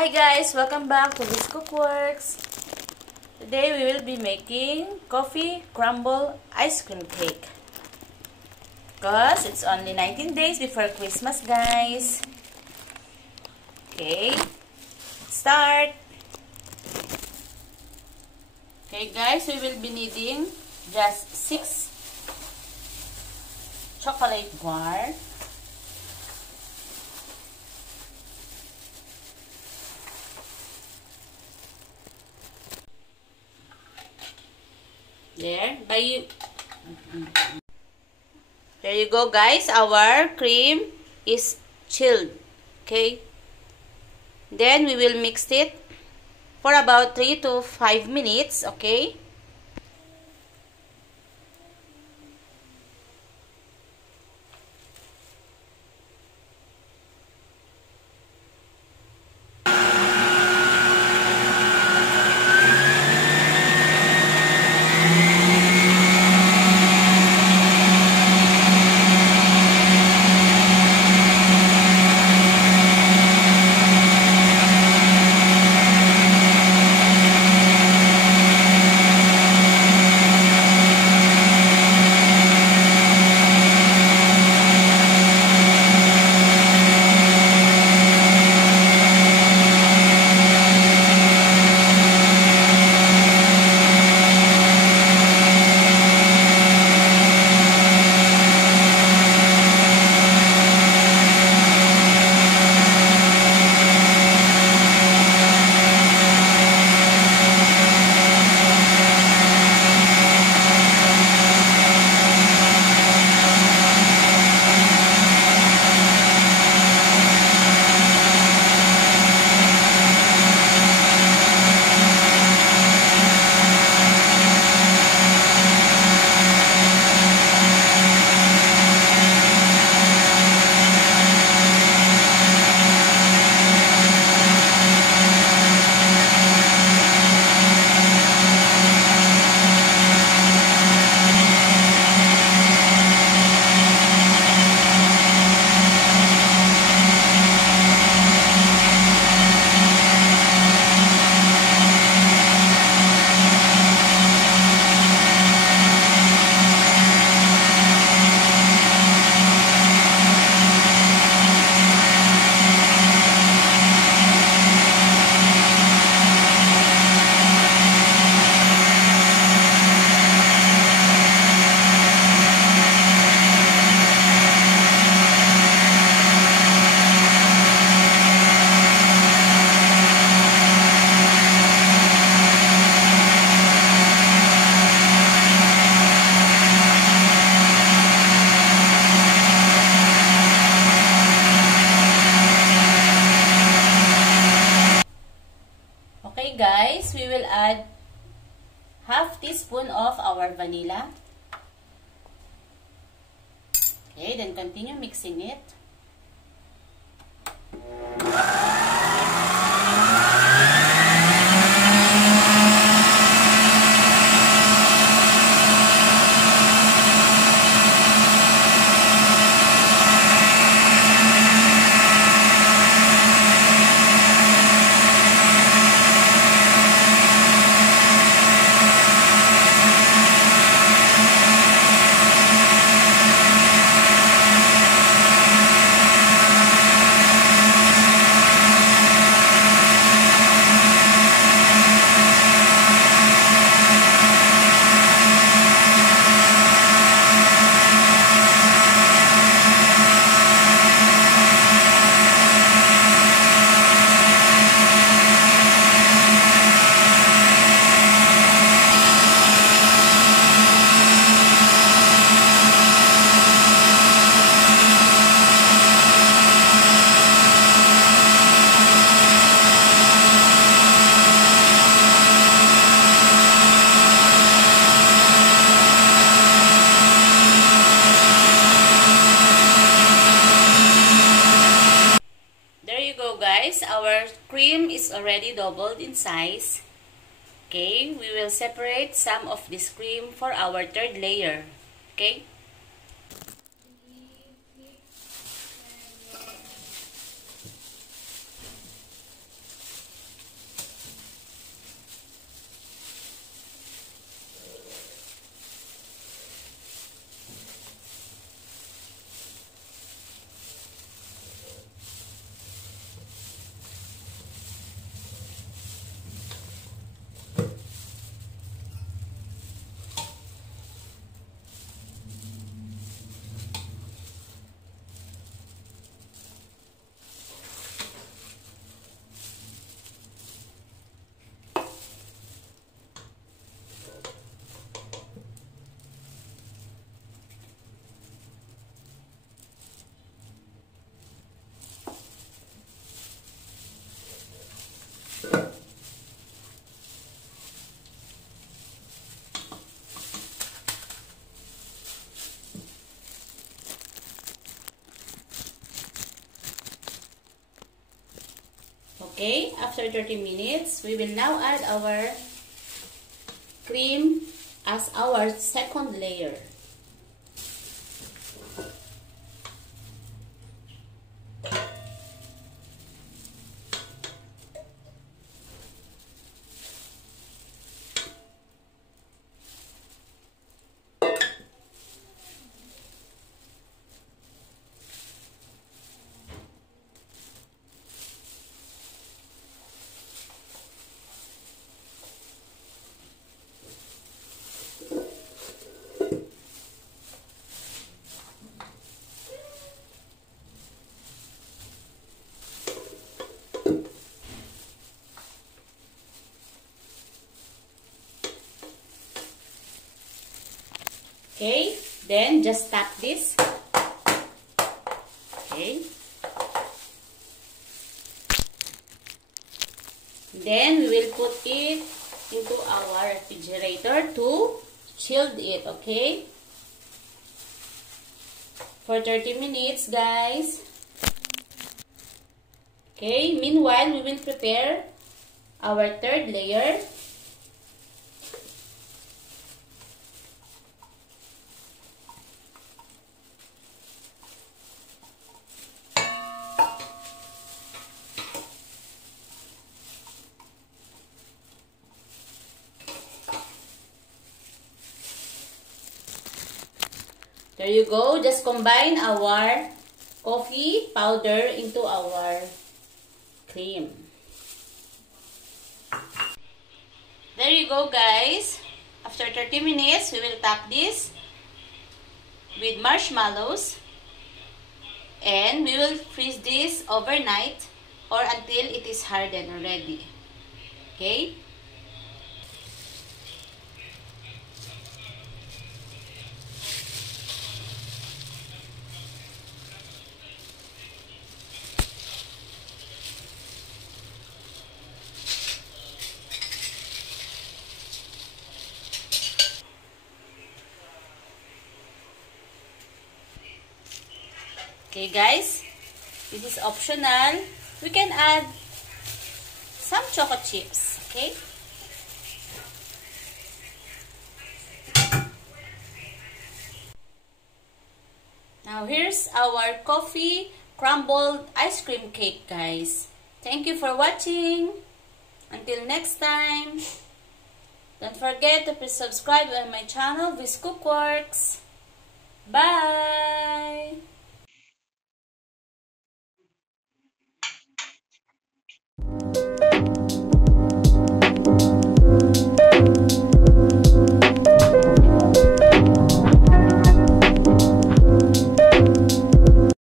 Hi guys, welcome back to this Cookworks. Today we will be making coffee crumble ice cream cake. Because it's only 19 days before Christmas, guys. Okay, let's start. Okay guys, we will be needing just 6 chocolate bar. There you go guys, our cream is chilled. Okay, then we will mix it for about 3 to 5 minutes. Okay, guys, we will add half teaspoon of our vanilla. Okay, then continue mixing it. Guys, our cream is already doubled in size. Okay, we will separate some of this cream for our third layer. Okay. Okay, after 30 minutes, we will now add our cream as our second layer. Okay, then just tap this. Okay. Then we will put it into our refrigerator to chill it, okay? For 30 minutes, guys. Okay, meanwhile, we will prepare our third layer. There you go. Just combine our coffee powder into our cream. There you go, guys. After 30 minutes, we will top this with marshmallows. And we will freeze this overnight or until it is hardened already. Okay? Okay guys, this is optional. We can add some chocolate chips, okay? Now here's our coffee crumbled ice cream cake, guys. Thank you for watching. Until next time. Don't forget to please subscribe on my channel with Cookworks. Bye!